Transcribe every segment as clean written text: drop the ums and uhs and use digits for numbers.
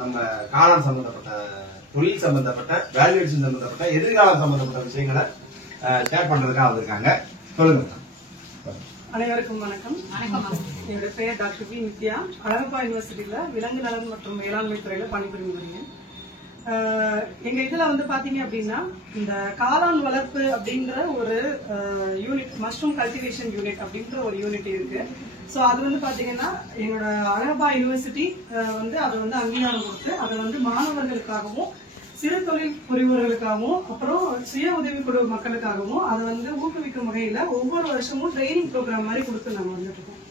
நம்ம காலம் சம்பந்தப்பட்ட தொழில் சம்பந்தப்பட்ட வேல்யூவேஷன் சம்பந்தப்பட்ட எதிர்காலம் சம்பந்தப்பட்ட விஷயங்களை ஷேர் பண்றதுக்காக வந்திருக்காங்க. சொல்லுங்க. அனைவருக்கும் வணக்கம். என்னோட பெயர் டாக்டர் பி நித்யா. அழகப்பா யூனிவர்சிட்டியில விலங்கு நலன் மற்றும் மேலாண்மை துறையில பணிபுரிந்து வருகிறேன். எங்க இதுல பாத்தீங்க அப்படின்னா இந்த காளான் வளர்ப்பு அப்படிங்கிற ஒரு யூனிட், மஷ்ரூம் கல்டிவேஷன் யூனிட் அப்படின்ற ஒரு யூனிட் இருக்கு. சோ அது பாத்தீங்கன்னா எங்களோட அழகப்பா யூனிவர்சிட்டி அதை அங்கீகாரம் கொடுத்து அதை மாணவர்களுக்காகவும் சிறு தொழில் புரிவோர்களுக்காகவும் அப்புறம் சுய உதவிக்குழு மக்களுக்காகவும் அதை ஊக்குவிக்கும் வகையில ஒவ்வொரு வருஷமும் ட்ரைனிங் ப்ரோக்ராம் மாதிரி கொடுத்து நாங்க வந்துட்டு இருக்கோம்.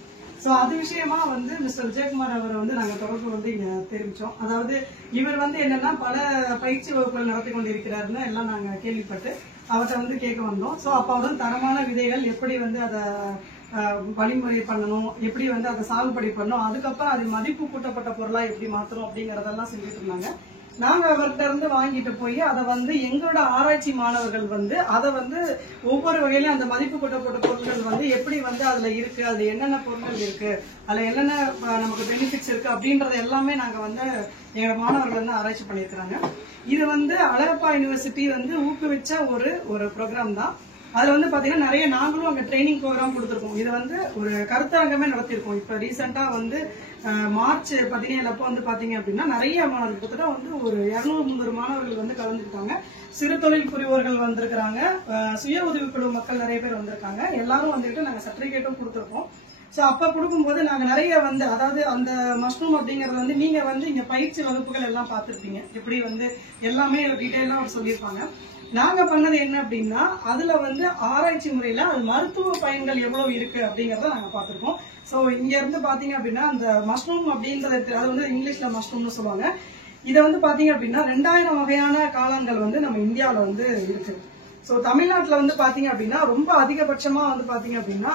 சோ அது விஷயமா மிஸ்டர் விஜயகுமார் அவரை நாங்க தொடர்பு இங்க தெரிவிச்சோம். அதாவது இவர் என்னன்னா பல பயிற்சி வகுப்புகள் நடத்தி கொண்டிருக்கிறாருன்னு எல்லாம் நாங்க கேள்விப்பட்டு அவர்கிட்ட கேட்க வந்தோம். சோ அப்ப அவர் தரமான விதைகள் எப்படி அதை வழிமுறை பண்ணணும், எப்படி அதை சாகுபடி பண்ணணும், அதுக்கப்புறம் அது மதிப்பு கூட்டப்பட்ட பொருளா எப்படி மாத்தணும் அப்படிங்கறதெல்லாம் செஞ்சுட்டு இருந்தாங்க. நாங்க அவர்கிட்ட இருந்து வாங்கிட்டு போய் அதை எங்களோட ஆராய்ச்சி மாணவர்கள் அதை ஒவ்வொரு வகையிலும் அந்த மதிப்பு கூட்டப்பட்ட பொருட்கள் எப்படி அதுல இருக்கு, அதுல என்னென்ன பொருட்கள் இருக்கு, அதுல என்னென்ன நமக்கு பெனிஃபிட்ஸ் இருக்கு அப்படின்றத எல்லாமே நாங்க எங்க மாணவர்கள் ஆராய்ச்சி பண்ணிருக்கிறாங்க. இது அழகப்பா யூனிவர்சிட்டி ஊக்குவிச்ச ஒரு ப்ரோக்ராம் தான். அதுல பாத்தீங்கன்னா நிறைய நாங்களும் அங்க ட்ரைனிங் ப்ரோக்ராம் கொடுத்திருக்கோம். இது ஒரு கருத்தரங்கமே நடத்திருக்கோம். இப்ப ரீசெண்டா மார்ச் 17 அப்போ பாத்தீங்க அப்படின்னா நிறைய மாணவர்கள் கிட்டத்தட்ட ஒரு 200-300 மாணவர்கள் கலந்துருக்காங்க. சிறு தொழில் புரிவோர்கள் வந்திருக்கிறாங்க, சுய உதவிக்குழு மக்கள் நிறைய பேர் வந்திருக்காங்க. எல்லாரும் நாங்க சர்டிபிகேட்டும் கொடுத்திருக்கோம். சோ அப்ப கொடுக்கும்போது நாங்க நிறைய அதாவது அந்த மஷ்ரூம் அப்படிங்கறது நீங்க இங்க பயிற்சி வகுப்புகள் எல்லாம் பார்த்திருப்பீங்க. எப்படி எல்லாமே டீடைலா சொல்லியிருப்பாங்க. நாங்க பண்ணது என்ன அப்படின்னா அதுல ஆராய்ச்சி முறையில அது மருத்துவ பயன்கள் எவ்வளவு இருக்கு அப்படிங்கறத நாங்க பாத்திருக்கோம். சோ இங்க இருந்து பாத்தீங்க அப்படின்னா அந்த மஷ்ரூம் அப்படின்றது அது இங்கிலீஷ்ல மஷ்ரூம்னு சொல்லுவாங்க. இத பாத்தீங்க அப்படின்னா 2000 வகையான காளான்கள் நம்ம இந்தியாவில இருக்கு. சோ தமிழ்நாட்டுல பாத்தீங்க அப்படின்னா ரொம்ப அதிகபட்சமா பாத்தீங்க அப்படின்னா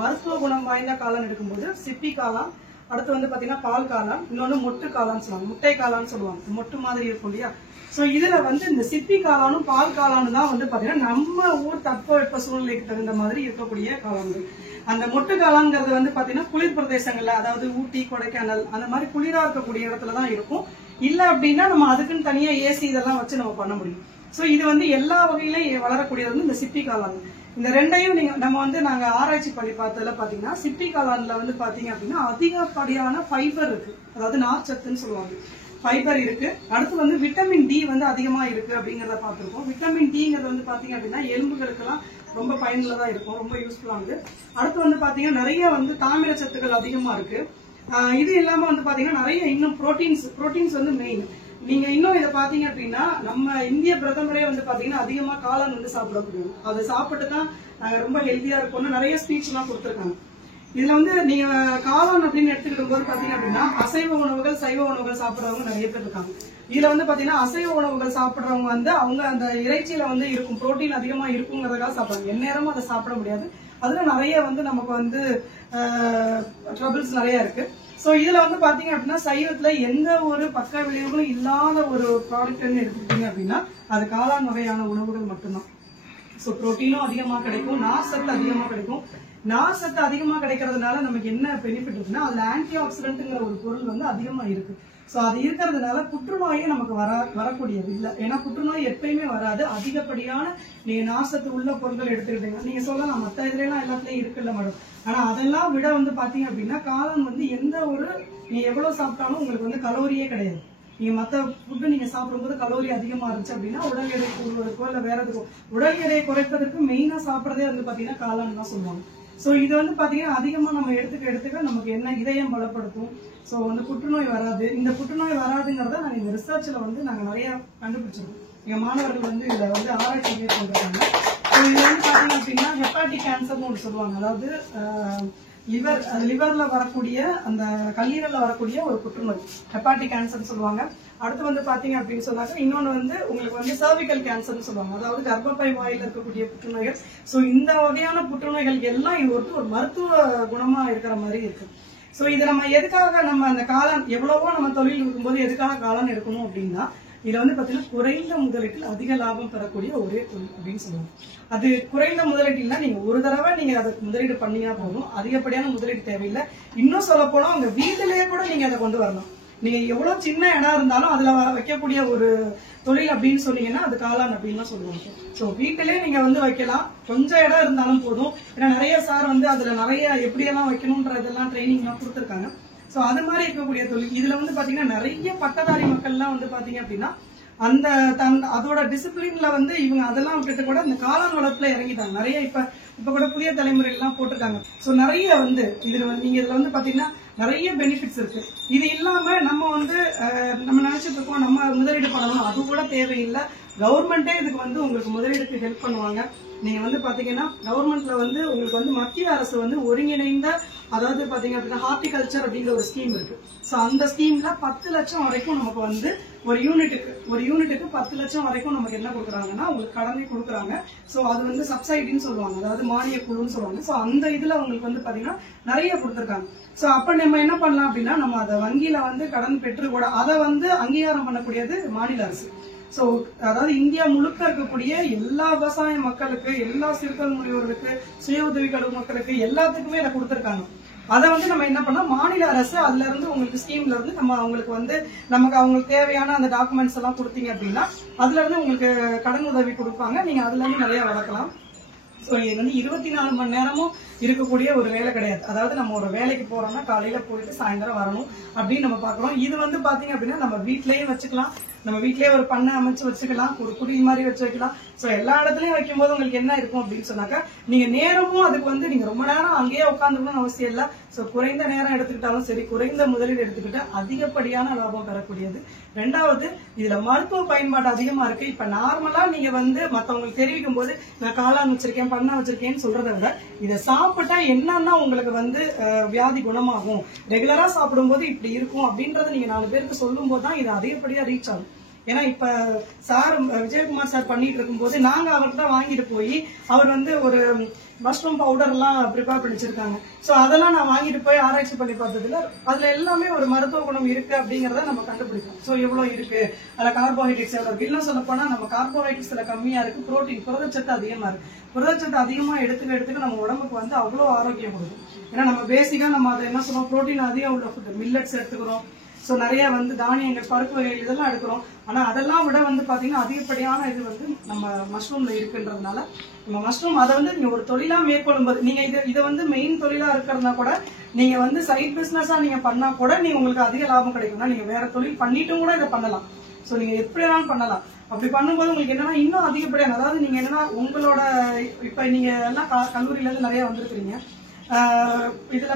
மருத்துவ குணம் வாய்ந்த காளான் எடுக்கும்போது சிப்பி காளான், அடுத்து பாத்தீங்கன்னா பால் காளான், இன்னொன்னு மொட்டு காளான் சொல்லுவாங்க, முட்டை காளான் சொல்லுவாங்க, மொட்டு மாதிரி இருக்கும் இல்லையா. சோ இதுல இந்த சிப்பி காளானும் பால் காளானும் தான் பாத்தீங்கன்னா நம்ம ஊர் தட்பவெப்ப சூழ்நிலைக்கு தகுந்த மாதிரி இருக்கக்கூடிய காளான்கள். அந்த மொட்டு காளான்ங்கிறது பாத்தீங்கன்னா குளிர் பிரதேசங்கள்ல, அதாவது ஊட்டி, கொடைக்கானல் அந்த மாதிரி குளிரா இருக்கக்கூடிய இடத்துலதான் இருக்கும். இல்ல அப்படின்னா நம்ம அதுக்குன்னு தனியா ஏசி இதெல்லாம் வச்சு நம்ம பண்ண முடியும். சோ இது எல்லா வகையிலும் வளரக்கூடியது இந்த சிப்பி காளான். இந்த ரெண்டையும் நாங்க ஆராய்ச்சி பண்ணி பார்த்ததுல பாத்தீங்கன்னா சிப்பி காளான்ல பாத்தீங்க அப்படின்னா அதிகப்படியான ஃபைபர் இருக்கு, அதாவது நார்ச்சத்துன்னு சொல்லுவாங்க, ஃபைபர் இருக்கு. அடுத்து விட்டமின் டி அதிகமா இருக்கு அப்படிங்கறத பாத்திருக்கோம். விட்டமின் டிங்கிறது பாத்தீங்க அப்படின்னா எலும்புகளுக்கு எல்லாம் ரொம்ப பயனுள்ளதா இருக்கும், ரொம்ப யூஸ்ஃபுல்லானது. அடுத்து பாத்தீங்கன்னா நிறைய தாமிர சத்துக்கள் அதிகமா இருக்கு. இது இல்லாம பாத்தீங்கன்னா நிறைய இன்னும் புரோட்டீன்ஸ் மெயின். நீங்க இன்னும் இதை பாத்தீங்க அப்படின்னா நம்ம இந்திய பிரதமரே பாத்தீங்கன்னா அதிகமா காளான் சாப்பிடக்கூடாது, அதை சாப்பிட்டு தான் நாங்க ரொம்ப ஹெல்த்தியா இருக்கோம்னு நிறைய ஸ்பீச் எல்லாம் கொடுத்திருக்காங்க. இதுல நீங்க காளான் அப்படின்னு எடுத்துக்கிடும் போது பாத்தீங்க அப்படின்னா அசைவ உணவுகள், சைவ உணவுகள் சாப்பிடுறவங்க நிறைய பேர் இருக்காங்க. இதுல பாத்தீங்கன்னா அசைவ உணவுகள் சாப்பிடுறவங்க அவங்க அந்த இறைச்சியில இருக்கும் புரோட்டீன் அதிகமா இருக்குங்கிறதுக்காக சாப்பிடுறாங்க. எந்நேரமும் அதை சாப்பிட முடியாது. அதுல நிறைய நமக்கு ட்ரபிள்ஸ் நிறைய இருக்கு. சோ இதுல பாத்தீங்க அப்படின்னா சைவத்துல எந்த ஒரு பக்க விளைவுகளும் இல்லாத ஒரு ப்ராடக்ட் எடுத்துக்கிட்டீங்க அப்படின்னா அது காளான் வகையான உணவுகள் மட்டும்தான். சோ புரோட்டீனும் அதிகமா கிடைக்கும், நார் சத்து அதிகமா கிடைக்கும். நார் சத்து அதிகமா கிடைக்கிறதுனால நமக்கு என்ன பெனிஃபிட் இருக்குன்னா அதுல ஆன்டி ஆக்சிடென்ட்ங்கிற ஒரு பொருள் அதிகமா இருக்கு. சோ அது இருக்கிறதுனால புற்றுநோயே நமக்கு வரக்கூடியது இல்ல. ஏன்னா புற்றுநோய் எப்பயுமே வராது. அதிகப்படியான நீங்க நாசத்து உள்ள பொருட்கள் எடுத்துக்கிட்டீங்க, நீங்க சொல்லலாம் மத்த இதுல எல்லாம் எல்லாத்துலயும் இருக்குல்ல மேடம். ஆனா அதெல்லாம் விட பாத்தீங்க அப்படின்னா காளான் எந்த ஒரு நீ எவ்வளவு சாப்பிட்டாலும் உங்களுக்கு கலோரியே கிடையாது. நீங்க மத்த ஃபுட்டு நீங்க சாப்பிடும்போது கலோரி அதிகமா இருந்துச்சு அப்படின்னா உடல் எடை கூடுவதற்கோ இல்ல வேற எதுக்கோ, உடல் எடையை குறைப்பதற்கு மெயினா சாப்பிடறதே பாத்தீங்கன்னா காளான் தான் சொல்லுவாங்க. சோ இது பாத்தீங்கன்னா அதிகமா நம்ம எடுத்துக்க நமக்கு என்ன இதயம் பலப்படுத்தும். சோ புற்றுநோய் வராது. இந்த புற்றுநோய் வராதுங்கிறத நாங்க இந்த ரிசர்ச்ல நாங்க நிறைய கண்டுபிடிச்சிருக்கோம். எங்க மாணவர்கள் இதுல ஆராய்ச்சி மேற்கொண்டிருக்காங்க. இது பாத்தீங்க அப்படின்னா ஹெப்பாட்டிக் கேன்சர்னு ஒன்று சொல்லுவாங்க. அதாவது லிவர்ல வரக்கூடிய அந்த கல்லீரல்ல வரக்கூடிய ஒரு புற்றுநோய் ஹெப்பாட்டிக் கேன்சர் சொல்லுவாங்க. அடுத்து பாத்தீங்க அப்படின்னு சொன்னாக்க இன்னொன்னு உங்களுக்கு சர்விக்கல் கேன்சர்னு சொல்லுவாங்க, அதாவது கர்ப்பப்பை வாயில இருக்கக்கூடிய புற்றுநோய்கள். சோ இந்த வகையான புற்றுநோய்கள் எல்லாம் இது ஒரு மருத்துவ குணமா இருக்கிற மாதிரி இருக்கு. சோ இது நம்ம எதுக்காக அந்த காளான் எவ்வளவோ நம்ம தொழில் இருக்கும்போது எதுக்காக காளான் எடுக்கணும் அப்படின்னா இதுல பாத்தீங்கன்னா குறைந்த முதலீட்டில் அதிக லாபம் பெறக்கூடிய ஒரே தொழில் அப்படின்னு சொல்லுவாங்க. அது குறைந்த முதலீட்டில் நீங்க ஒரு தடவை நீங்க அதை முதலீடு பண்ணீங்கன்னா போதும், அதிகப்படியான முதலீடு தேவையில்லை. இன்னும் சொல்ல போனா உங்க வீட்டிலேயே கூட நீங்க அதை கொண்டு வரலாம். நீங்க எவ்வளவு சின்ன இடம் இருந்தாலும் அதுல வைக்கக்கூடிய ஒரு தொழில் அப்படின்னு சொன்னீங்கன்னா அது காளான் அப்படின்னு தான் சொல்லுவாங்க. சோ வீட்டிலே நீங்க வந்து வைக்கலாம், கொஞ்சம் இடம் இருந்தாலும் போதும். ஏன்னா நிறைய சார் வந்து அதுல நிறைய எப்படியெல்லாம் வைக்கணும்ன்றதெல்லாம் ட்ரைனிங் எல்லாம் கொடுத்துருக்காங்க. சோ அது மாதிரி இருக்கக்கூடிய தொழில் இதுல வந்து பாத்தீங்கன்னா நிறைய பட்டதாரி மக்கள்லாம் வந்து பாத்தீங்க அப்படின்னா அந்த அதோட டிசிப்ளின்ல வந்து இவங்க அதெல்லாம் விட்டுட்டு கூட இந்த காளான் வளர்ப்புல இறங்கிட்டாங்க. நிறைய இப்ப கூட புதிய தலைமுறைகள் எல்லாம் போட்டிருக்காங்க. சோ நிறைய வந்து இதுல நீங்க இதுல வந்து பாத்தீங்கன்னா நிறைய பெனிஃபிட்ஸ் இருக்கு. இது இல்லாம நம்ம வந்து நம்ம நினைச்சிட்டு இருக்கோம் நம்ம முதலீடு பண்ணணும், அது கூட தேவையில்லை. கவர்மெண்டே இதுக்கு வந்து உங்களுக்கு முதலீடுக்கு ஹெல்ப் பண்ணுவாங்க. நீங்க வந்து பாத்தீங்கன்னா கவர்மெண்ட்ல வந்து உங்களுக்கு வந்து மத்திய அரசு வந்து ஒருங்கிணைந்த அதாவது பாத்தீங்க அப்படின்னா ஹார்டிகல்ச்சர் அப்படிங்கிற ஒரு ஸ்கீம் இருக்கு. சோ அந்த ஸ்கீம்ல 10 லட்சம் வரைக்கும் நமக்கு வந்து ஒரு யூனிட்டுக்கு 10 லட்சம் வரைக்கும் நமக்கு என்ன கொடுக்குறாங்கன்னா உங்களுக்கு கடனை கொடுக்குறாங்க. சோ அது வந்து சப்சைடின்னு சொல்லுவாங்க, அதாவது மானிய குழுன்னு சொல்லுவாங்க. சோ அந்த இதுல உங்களுக்கு வந்து பாத்தீங்கன்னா நிறைய கொடுத்துருக்காங்க. சோ அப்ப நம்ம என்ன பண்ணலாம் அப்படின்னா நம்ம அதை வங்கியில வந்து கடன் பெற்று கூட அதை வந்து அங்கீகாரம் பண்ணக்கூடியது மாநில அரசு. சோ அதாவது இந்தியா முழுக்க இருக்கக்கூடிய எல்லா விவசாய மக்களுக்கு, எல்லா சிறுதொழில் முனைவோர்களுக்கு, சுய உதவிக்குழு மக்களுக்கு எல்லாத்துக்குமே இதை கொடுத்துருக்காங்க. அதை வந்து நம்ம என்ன பண்ணா மாநில அரசு அதுல இருந்து உங்களுக்கு ஸ்கீம்ல இருந்து நம்ம அவங்களுக்கு வந்து நமக்கு அவங்களுக்கு தேவையான அந்த டாக்குமெண்ட்ஸ் எல்லாம் கொடுத்தீங்க அப்படின்னா அதுல இருந்து உங்களுக்கு கடன் உதவி கொடுப்பாங்க. நீங்க அதுல இருந்து நிறைய வளர்க்கலாம். சோ இது வந்து 24 மணி நேரமும் இருக்கக்கூடிய ஒரு வேலை கிடையாது. அதாவது நம்ம ஒரு வேலைக்கு போறோம்னா காலையில போயிட்டு சாயந்தரம் வரணும் அப்படின்னு நம்ம பாக்குறோம். இது வந்து பாத்தீங்க அப்படின்னா நம்ம வீட்லயே வச்சுக்கலாம், நம்ம வீட்லயே ஒரு பண்ணை அமைச்சு வச்சுக்கலாம், ஒரு குடி மாதிரி வச்சு வைக்கலாம். சோ எல்லா இடத்துலயும் வைக்கும் போது உங்களுக்கு என்ன இருக்கும் அப்படின்னு சொன்னாக்கா நீங்க நேரமும் அதுக்கு வந்து நீங்க ரொம்ப நேரம் அங்கேயே உட்காந்துக்கணும்னு அவசியம் இல்லை. சோ குறைந்த நேரம் எடுத்துக்கிட்டாலும் சரி, குறைந்த முதலீடு எடுத்துக்கிட்டு அதிகப்படியான லாபம் பெறக்கூடியது. ரெண்டாவது இதுல மருத்துவ பயன்பாடு அதிகமா இருக்கு. இப்ப நார்மலா நீங்க வந்து மத்தவங்களுக்கு தெரிவிக்கும் போது நான் காளான் வச்சிருக்கேன் பண்ணை வச்சிருக்கேன்னு சொல்றதை விட இதை சாப்பிட்டா என்னன்னா உங்களுக்கு வந்து வியாதி குணமாகும், ரெகுலரா சாப்பிடும் போது இப்படி இருக்கும் அப்படின்றத நீங்க 4 பேருக்கு சொல்லும் போதுதான் இது அதிகப்படியா ரீச் ஆகும். ஏன்னா இப்ப சார் விஜயகுமார் சார் பண்ணிட்டு இருக்கும் போது நாங்க அவர்கிட்ட வாங்கிட்டு போய் அவர் வந்து ஒரு மஷ்ரூம் பவுடர் எல்லாம் ப்ரிப்பேர் பண்ணி வச்சிருக்காங்க. சோ அதெல்லாம் நான் வாங்கிட்டு போய் ஆராய்ச்சி பண்ணி பார்த்ததுல அதுல எல்லாமே ஒரு மருத்துவ குணம் இருக்கு அப்படிங்கறத நம்ம கண்டுபிடிக்கும். சோ எவ்வளவு இருக்கு, அதுல கார்போஹைட்ரேட்ஸ் எவ்வளவு இருக்கு, இன்னும் சொல்ல போனா நம்ம கார்போஹைட்ரேட்ஸ்ல கம்மியா இருக்கு, புரோட்டீன் புரதச்சத்து அதிகமா இருக்கு. புரதச்சத்து அதிகமா எடுத்துக்க நம்ம உடம்புக்கு வந்து அவ்வளவு ஆரோக்கியம் கொடுக்கும். ஏன்னா நம்ம பேசிக்கா நம்ம அதை என்ன சொல்றோம், புரோட்டீன் அதிகம் உள்ள ஃபுட் மில்லட்ஸ் எடுத்துக்கிறோம். சோ நிறைய வந்து தானியங்கள் பருப்பு வகைகள் இதெல்லாம் எடுக்கிறோம். ஆனா அதெல்லாம் விட வந்து பாத்தீங்கன்னா அதிகப்படியான இது வந்து நம்ம மஷ்ரூம்ல இருக்குன்றதுனால நம்ம மஷ்ரூம் அதை வந்து நீங்க ஒரு தொழிலா மேற்கொள்ளும் போது நீங்க இதை வந்து மெயின் தொழிலா இருக்கிறதுனா கூட நீங்க வந்து சைட் பிசினஸா நீங்க பண்ணா கூட நீங்க உங்களுக்கு அதிக லாபம் கிடைக்கும்னா நீங்க வேற தொழில் பண்ணிட்டும் கூட இதை பண்ணலாம். சோ நீங்க எப்படி வேணாலும் பண்ணலாம். அப்படி பண்ணும்போது உங்களுக்கு என்னன்னா இன்னும் அதிகப்படியான அதாவது நீங்க என்னன்னா உங்களோட இப்ப நீங்க எல்லாம் கல்லூரியில இருந்து நிறைய வந்திருக்கிறீங்க, இதுல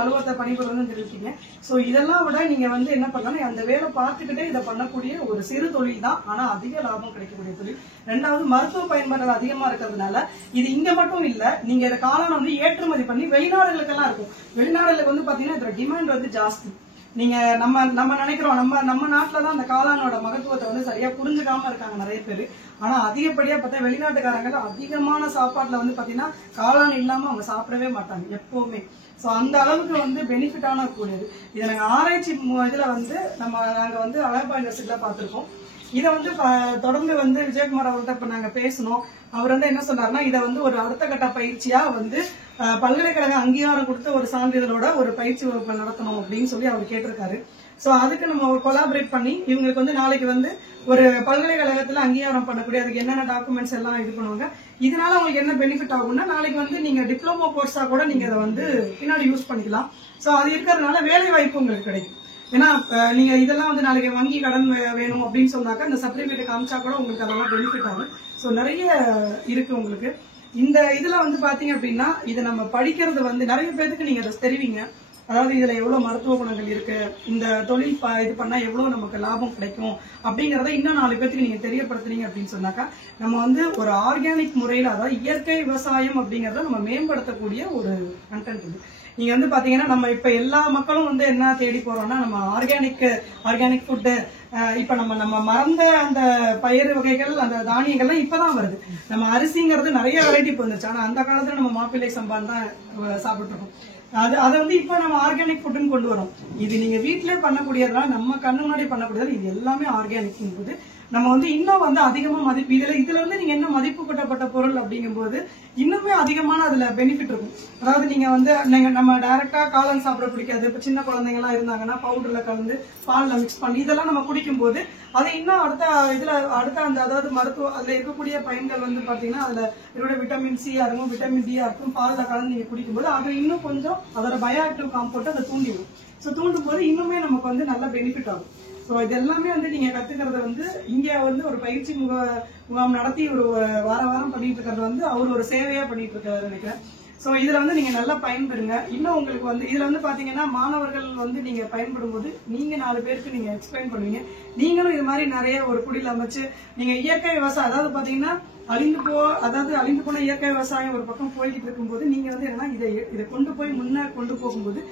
அலுவலகத்தை பணிபுரிந்து இருக்கீங்க. சோ இதெல்லாம் விட நீங்க வந்து என்ன பண்ணலாம், அந்த வேலை பார்த்துக்கிட்டே இதை பண்ணக்கூடிய ஒரு சிறு தொழில் தான், ஆனா அதிக லாபம் கிடைக்கக்கூடிய தொழில். ரெண்டாவது மருத்துவ பயன்பாடுகள் அதிகமா இருக்கிறதுனால இது இங்க மட்டும் இல்ல, நீங்க இதை காளான் வந்து ஏற்றுமதி பண்ணி வெளிநாடுகளுக்கு எல்லாம் இருக்கும். வெளிநாடுகளுக்கு வந்து பாத்தீங்கன்னா இதோட டிமாண்ட் வந்து ஜாஸ்தி. நீங்க நம்ம நினைக்கிறோம் நம்ம நாட்டுலதான் அந்த காளானோட மகத்துவத்தை வந்து சரியா புரிஞ்சுக்காம இருக்காங்க நிறைய பேரு. ஆனா அதிகப்படியா பார்த்தா வெளிநாட்டுக்காரங்க அதிகமான சாப்பாட்டுல வந்து பாத்தீங்கன்னா காளான் இல்லாம அவங்க சாப்பிடவே மாட்டாங்க எப்பவுமே. சோ அந்த அளவுக்கு வந்து பெனிஃபிட்டான கூடியது. இதை நாங்க ஆராய்ச்சி இதுல வந்து நாங்க வந்து அழகப்பா யூனிவர்சிட்டியில பாத்திருக்கோம். இதை வந்து தொடர்ந்து வந்து விஜயகுமார் அவர்கிட்ட இப்ப நாங்க பேசணும். அவர் வந்து என்ன சொன்னாருன்னா இதை வந்து ஒரு அடுத்த கட்ட பயிற்சியா வந்து பல்கலைக்கழக அங்கீகாரம் கொடுத்த ஒரு சான்றிதழோட ஒரு பயிற்சி வகுப்பு நடத்தணும் அப்படின்னு சொல்லி அவர் கேட்டிருக்காரு. சோ அதுக்கு நம்ம ஒரு கொலாபரேட் பண்ணி இவங்களுக்கு வந்து நாளைக்கு வந்து ஒரு பல்கலைக்கழகத்துல அங்கீகாரம் பண்ணக்கூடிய அதுக்கு என்னென்ன டாக்குமெண்ட்ஸ் எல்லாம் இது பண்ணுவாங்க. இதனால உங்களுக்கு என்ன பெனிஃபிட் ஆகும்னா நாளைக்கு வந்து நீங்க டிப்ளமோ கோர்ஸா கூட நீங்க அதை வந்து பின்னாடி யூஸ் பண்ணிக்கலாம். சோ அது இருக்கிறதுனால வேலை வாய்ப்பு உங்களுக்கு கிடைக்கும். ஏன்னா நீங்க இதெல்லாம் வந்து நாளைக்கு வங்கி கடன் வேணும் அப்படின்னு சொன்னாக்கா இந்த சர்டிபிகேட் காமிச்சா கூட உங்களுக்கு அதெல்லாம் பெனிஃபிட் ஆகும். சோ நிறைய இருக்கு உங்களுக்கு. இந்த இதுல வந்து பாத்தீங்க அப்படின்னா இதை நம்ம படிக்கிறது வந்து நிறைய பேருக்கு நீங்க அதை தெரிவிங்க. அதாவது இதுல எவ்வளவு மருத்துவ குணங்கள் இருக்கு, இந்த தொழில் இது பண்ணா எவ்வளவு நமக்கு லாபம் கிடைக்கும் அப்படிங்கறத இன்னும் 4 பேருக்கு நீங்க தெரியப்படுத்துறீங்க அப்படின்னு சொன்னாக்கா நம்ம வந்து ஒரு ஆர்கானிக் முறையில அதாவது இயற்கை விவசாயம் அப்படிங்கறத நம்ம மேம்படுத்தக்கூடிய ஒரு கண்டென்ட் இது. நீங்க வந்து பாத்தீங்கன்னா நம்ம இப்ப எல்லா மக்களும் வந்து என்ன தேடி போறோம்னா நம்ம ஆர்கானிக் ஃபுட்டு. இப்ப நம்ம மறந்த அந்த பயிர் வகைகள் அந்த தானியங்கள்லாம் இப்பதான் வருது. நம்ம அரிசிங்கிறது நிறைய வெரைட்டி வந்துருச்சு. ஆனா அந்த காலத்துல நம்ம மாப்பிள்ளை சம்பான் தான் சாப்பிட்டு இருக்கோம். அதை வந்து இப்ப நம்ம ஆர்கானிக் ஃபுட்னு கொண்டு வரோம். இது நீங்க வீட்டிலே பண்ணக்கூடியதுனால நம்ம கண்ணு முன்னாடி பண்ணக்கூடியது இது எல்லாமே ஆர்கானிக் போது நம்ம வந்து இன்னும் வந்து அதிகமா மதிப்பு இதுல இருந்து நீங்க என்ன மதிப்பு கூட்டப்பட்ட பொருள் அப்படிங்கும் போது இன்னுமே அதிகமான அதுல பெனிஃபிட் இருக்கும். அதாவது நீங்க வந்து நம்ம டைரக்டா காளான் சாப்பிட பிடிக்காது, இப்ப சின்ன குழந்தைங்க எல்லாம் இருந்தாங்கன்னா பவுடர்ல கலந்து பால்ல மிக்ஸ் பண்ணி இதெல்லாம் நம்ம குடிக்கும் போது அதை இன்னும் அடுத்த அந்த அதாவது மருத்துவ அதுல இருக்கக்கூடிய பயன்கள் வந்து பாத்தீங்கன்னா அதுல இதோட விட்டமின் சி இருக்கும், விட்டமின் டி இருக்கும், பால்ல கலந்து நீங்க குடிக்கும் போது அது இன்னும் கொஞ்சம் அதோட பயோ ஆக்டிவ் காம்பவுண்ட் அதை தூண்டிடும். ஸோ தூண்டும் போது இன்னுமே நமக்கு வந்து நல்ல பெனிஃபிட் ஆகும். ஸோ இது எல்லாமே வந்து நீங்க கத்துக்கிறது வந்து இங்க வந்து ஒரு பயிற்சி முகாம் நடத்தி ஒரு வாரம் பண்ணிட்டு இருக்கிறது வந்து அவர் ஒரு சேவையா பண்ணிட்டு இருக்காரு நினைக்கிறேன். ஸோ இதுல வந்து நீங்க நல்லா பயன்பெறுங்க. இன்னும் உங்களுக்கு வந்து இதுல வந்து பாத்தீங்கன்னா மாணவர்கள் வந்து நீங்க பயன்படும் போது நீங்க 4 பேருக்கு நீங்க எக்ஸ்பிளைன் பண்ணுவீங்க. நீங்களும் இது மாதிரி நிறைய ஒரு குடியில் அமைச்சு நீங்க இயற்கை விவசாயம் அதாவது பாத்தீங்கன்னா அழிந்து போன இயற்கை விவசாயம் ஒரு பக்கம் போய்கிட்டு இருக்கும்போது நீங்க வந்து என்னன்னா இதை கொண்டு போய் முன்ன கொண்டு போகும்போது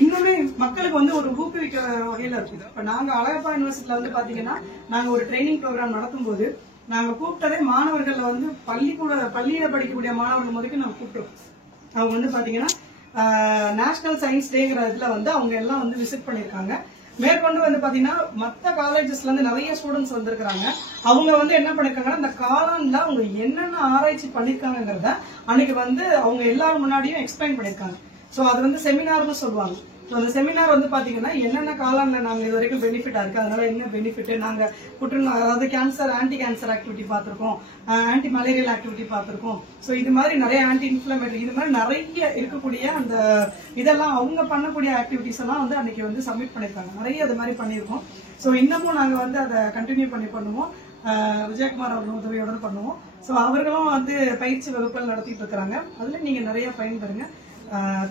இன்னுமே மக்களுக்கு வந்து ஒரு ஊக்குவிக்கிற வகையில இருக்குது. இப்ப நாங்க அழகப்பா யூனிவர்சிட்டியில வந்து பாத்தீங்கன்னா நாங்க ஒரு ட்ரைனிங் ப்ரோக்ராம் நடத்தும் போது நாங்க கூப்பிட்டதே மாணவர்கள் வந்து பள்ளியில படிக்கக்கூடிய மாணவர்கள் முதலுக்கு நாங்க கூப்பிட்டோம். அவங்க வந்து பாத்தீங்கன்னா நேஷனல் சயின்ஸ் டேங்கிற இதுல வந்து அவங்க எல்லாம் வந்து விசிட் பண்ணிருக்காங்க. மேற்கொண்டு வந்து பாத்தீங்கன்னா மத்த காலேஜஸ்ல இருந்து நிறைய ஸ்டூடெண்ட்ஸ் வந்திருக்காங்க. அவங்க வந்து என்ன பண்ணிருக்காங்கன்னா இந்த காளான்ல அவங்க என்னென்ன ஆராய்ச்சி பண்ணிருக்காங்கிறத அன்னைக்கு வந்து அவங்க எல்லாரும் முன்னாடியும் எக்ஸ்பிளைன் பண்ணிருக்காங்க. சோ அது வந்து செமினார்னு சொல்லுவாங்க. அந்த செமினார் வந்து பாத்தீங்கன்னா என்னென்ன காளான்ல நாங்க இது வரைக்கும் பெனிஃபிட்டா இருக்கு, அதனால என்ன பெனிஃபிட், நாங்க புற்றுநோய் அதாவது கேன்சர் ஆன்டி கேன்சர் ஆக்டிவிட்டி பார்த்திருக்கோம், ஆன்டி மலேரியல் ஆக்டிவிட்டி பார்த்திருக்கோம். சோ இது மாதிரி நிறைய ஆன்டி இன்ஃபிளமேட்டரி இது மாதிரி நிறைய இருக்கக்கூடிய அந்த இதெல்லாம் அவங்க பண்ணக்கூடிய ஆக்டிவிட்டிஸ் எல்லாம் வந்து அன்னைக்கு வந்து சப்மிட் பண்ணிருக்காங்க. நிறைய அது மாதிரி பண்ணிருக்கோம். சோ இன்னமும் நாங்க வந்து அதை கண்டினியூ பண்ணுவோம். விஜயகுமார் அவர்கள் உதவியோட பண்ணுவோம். சோ அவர்களும் வந்து பயிற்சி வகுப்புகள் நடத்திட்டு இருக்கிறாங்க. அதுல நீங்க நிறைய பயன்பெறுங்க.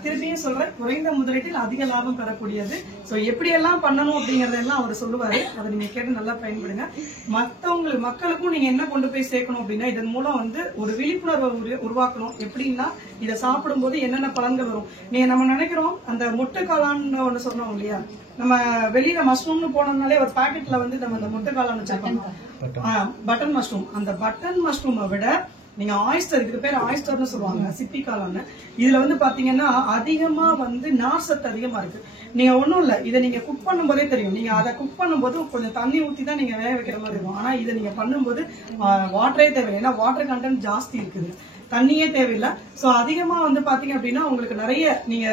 திருப்பியும் சொல்றேன், குறைந்த முதலீட்டில் அதிக லாபம் பெறக்கூடியது. சோ எப்படி எல்லாம் பண்ணணும் அப்படிங்கறதெல்லாம் அவர் சொல்லுவாரு. அதை நீங்க கேட்டு நல்லா பயன்படுங்க. மக்களுக்கும் நீங்க என்ன கொண்டு போய் சேர்க்கணும் அப்படின்னா இதன் மூலம் வந்து ஒரு விழிப்புணர்வை உருவாக்கணும். எப்படின்னா இதை சாப்பிடும் போது என்னென்ன பலன்கள் வரும். நம்ம நினைக்கிறோம் அந்த மொட்டு காளான்னு ஒண்ணு சொன்னோம் இல்லையா, நம்ம வெளியில மஷ்ரூம்னு போனோம்னாலே ஒரு பாக்கெட்ல வந்து நம்ம அந்த மொட்டு காளான் வச்சிருக்கோம், பட்டன் மஷ்ரூம். அந்த பட்டன் மஷ்ரூமை விட நீங்க ஆயிஸ்டர், இதுக்கு பேர் ஆயிஸ்டர்னு சொல்லுவாங்க, சிப்பி காளான்னு. இதுல வந்து பாத்தீங்கன்னா அதிகமா வந்து நார்சத்து அதிகமா இருக்கு. நீங்க ஒண்ணும் இல்ல, இதை நீங்க குக் பண்ணும் போதே தெரியும். நீங்க அதை குக் பண்ணும்போது கொஞ்சம் தண்ணி ஊத்தி தான் நீங்க வேக வைக்கிற மாதிரி இருக்கும். ஆனா இதை நீங்க பண்ணும்போது வாட்டரே தேவையில்லை. ஏன்னா வாட்டர் கண்டென்ட் ஜாஸ்தி இருக்குது, தண்ணியே தேவையில்லை. சோ அதிகமா வந்து பாத்தீங்க அப்படின்னா உங்களுக்கு நிறைய நீங்க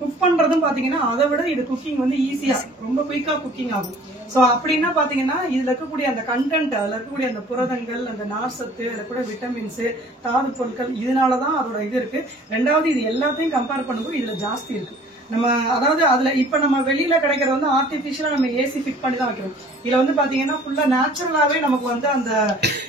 குக் பண்றதும் பாத்தீங்கன்னா அதை விட இது குக்கிங் வந்து ஈஸியா ரொம்ப குயிக்கா குக்கிங் ஆகும். சோ அப்படின்னா பாத்தீங்கன்னா இதுல இருக்கக்கூடிய அந்த கண்டென்ட், அதுல இருக்கக்கூடிய அந்த புரதங்கள், அந்த நார்சத்து, அதுல கூட விட்டமின்ஸ், தாது பொருட்கள், இதனாலதான் அதோட இது இருக்கு. ரெண்டாவது இது எல்லாத்தையும் கம்பேர் பண்ணும்போது இதுல ஜாஸ்தி இருக்கு. நம்ம அதாவது அதுல இப்ப நம்ம வெளியில கிடைக்கிறது வந்து ஆர்டிபிஷியலா நம்ம ஏசி ஃபிட் பண்ணி தான் வைக்கிறோம். இதுல வந்து பாத்தீங்கன்னா ஃபுல்லா நேச்சுரலாவே நமக்கு வந்து அந்த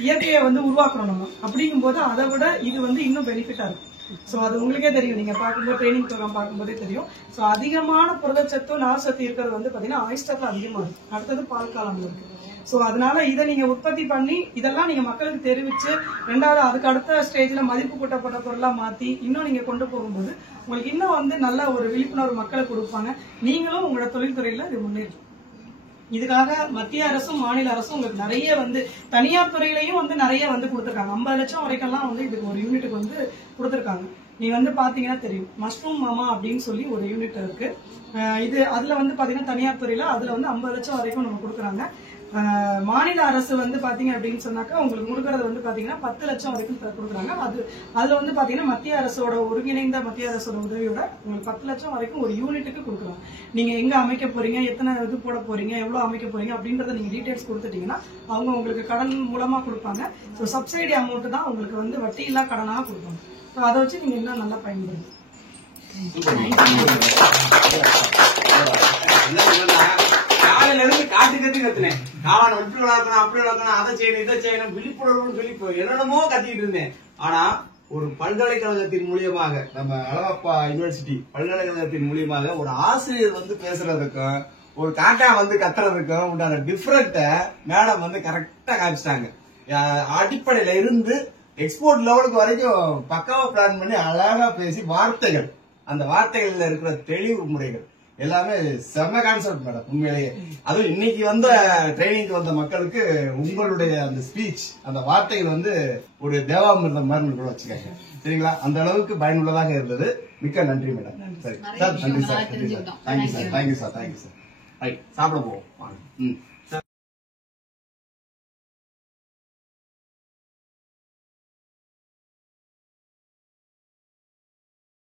இயற்கையை வந்து உருவாக்குறோம் நம்ம. அப்படிங்கும் போது அதை விட இது வந்து இன்னும் பெனிஃபிட்டா இருக்கும். சோ அது உங்களுக்கே தெரியும், நீங்க பார்க்கும்போது ட்ரைனிங் ப்ரோக்ராம் பார்க்கும்போதே தெரியும். சோ அதிகமான புரதச்சத்து நார்சத்து இருக்கிறது வந்து பாத்தீங்கன்னா ஆயிஸ்டர்ல அதிகமா இருக்கு. அடுத்தது பால் காளான்ல இருக்கு. சோ அதனால இதை நீங்க உற்பத்தி பண்ணி இதெல்லாம் நீங்க மக்களுக்கு தெரிவிச்சு, ரெண்டாவது அதுக்கு அடுத்த ஸ்டேஜ்ல மதிப்பு கூட்டப்பட்ட பொருளா மாத்தி இன்னும் நீங்க கொண்டு போகும்போது உங்களுக்கு இன்னும் வந்து நல்ல ஒரு விழிப்புணர்வு மக்களுக்கு கொடுப்பாங்க. நீங்களும் உங்களோட தொழில்துறையில இது முன்னேற்றும். இதுக்காக மத்திய அரசும் மாநில அரசும் உங்களுக்கு நிறைய வந்து தனியார் துறையிலையும் வந்து நிறைய வந்து கொடுத்துருக்காங்க. 50 லட்சம் வரைக்கும் வந்து இதுக்கு ஒரு யூனிட்டுக்கு வந்து கொடுத்துருக்காங்க. நீங்க வந்து பாத்தீங்கன்னா தெரியும், மஷ்ரூம் மாமா அப்படின்னு சொல்லி ஒரு யூனிட் இருக்கு. இது அதுல வந்து பாத்தீங்கன்னா தனியார் துறையில அதுல வந்து 50 லட்சம் வரைக்கும் நம்ம கொடுக்குறாங்க. மாநில அரசு வந்து பாத்தீங்க அப்படின்னு சொன்னாக்கா உங்களுக்கு கொடுக்கறது வந்து பாத்தீங்கன்னா 10 லட்சம் வரைக்கும் கொடுக்குறாங்க. அதுல வந்து பாத்தீங்கன்னா மத்திய அரசோட ஒருங்கிணைந்த மத்திய அரசோட உதவியோட உங்களுக்கு 10 லட்சம் வரைக்கும் ஒரு யூனிட்டுக்கு கொடுக்குறாங்க. நீங்க எங்க அமைக்க போறீங்க, எத்தனை இது போட போறீங்க, எவ்வளவு அமைக்க போறீங்க அப்படின்றத நீங்க டீடைல்ஸ் கொடுத்துட்டீங்கன்னா அவங்க உங்களுக்கு கடன் மூலமா கொடுப்பாங்க. ஸோ சப்சிடி அமௌண்ட் தான் உங்களுக்கு வந்து வட்டி இல்லா கடனாக கொடுப்பாங்க. ஸோ அதை வச்சு நீங்க இன்னும் நல்லா பயன்படுங்க. காலையில இருந்து காட்டு கத்துனேன், காளான விட்டு வளர்க்கணும், அப்படி வளர்க்கணும், அதை செய்யணும், இதை செய்யணும், விழிப்புணர்வு என்னென்னமோ கத்திட்டு இருந்தேன். ஆனா ஒரு பல்கலைக்கழகத்தின் மூலியமாக, நம்ம அழகப்பா யூனிவர்சிட்டி பல்கலைக்கழகத்தின் மூலியமாக ஒரு ஆசிரியர் வந்து பேசுறதுக்கும் ஒரு காக்கா வந்து கத்துறதுக்கும் உண்டான டிஃபரெண்ட மேடம் வந்து கரெக்டா காமிச்சிட்டாங்க. அடிப்படையில இருந்து எக்ஸ்போர்ட் லெவலுக்கு வரைக்கும் பக்காவா பிளான் பண்ணி அழகா பேசி வார்த்தைகள், அந்த வார்த்தைகள்ல இருக்கிற தெளிவு முறைகள் எல்லாமே செம்ம கான்செப்ட் மேடம் உண்மையிலேயே. அதுவும் இன்னைக்கு வந்த ட்ரைனிங்க்கு வந்த மக்களுக்கு உங்களுடைய அந்த ஸ்பீச், அந்த வார்த்தைகள் வந்து ஒரு தேவாமிர்தம் மாதிரி கூட வச்சுக்காங்க. சரிங்களா? அந்த அளவுக்கு பயனுள்ளதாக இருந்தது. மிக்க நன்றி மேடம். சரி சார், நன்றி சார், நன்றி sir, thank you sir, thank you sir, thank you sir. Right, சாப்பிட போவோம் வாங்க.